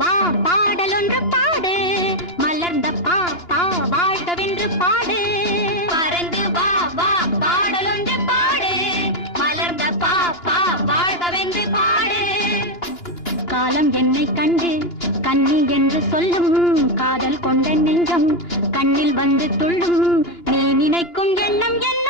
வா பாடல் ஒன்று பாடு. மலர்ந்த பா பா வாழ்கவென்று பாடு. பறந்து வா வா பாடல் ஒன்று பாடு. மலர்ந்த பா பா வாழ்கவென்று பாடு. காலம் என்னை கண்டு கண்ணி என்று சொல்லும். காதல் கொண்ட நெஞ்சம் கண்ணில் வந்து துள்ளும். நீ நினைக்கும் எண்ணம் என்ன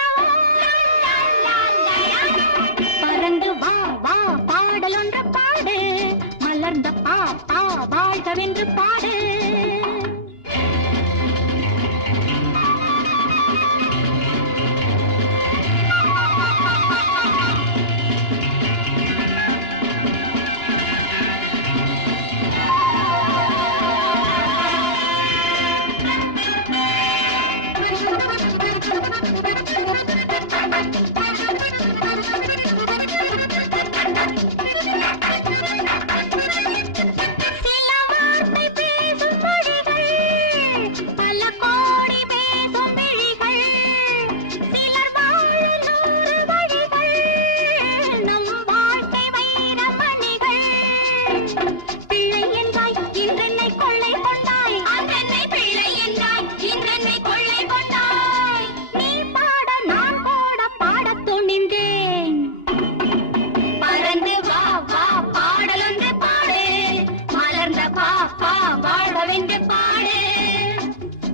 கரைந்து பாடு.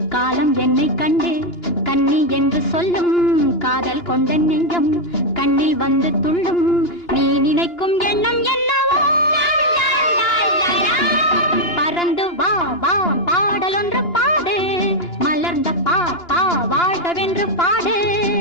காலம் என்னை கண்டு கண்ணி என்று சொல்லும். காதல் கொண்ட நெஞ்சம் கண்ணில் வந்து துள்ளும். நீ நினைக்கும் எண்ணம் என்னவோ. பறந்து வா வா பாடலொன்று பாடு. மலர்ந்த பா பா வாழ்கவென்று பாடு.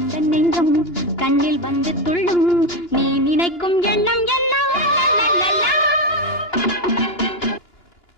அந்த நெஞ்சம் கண்ணில் வந்து துள்ளும். நீ நினைக்கும் எண்ணம்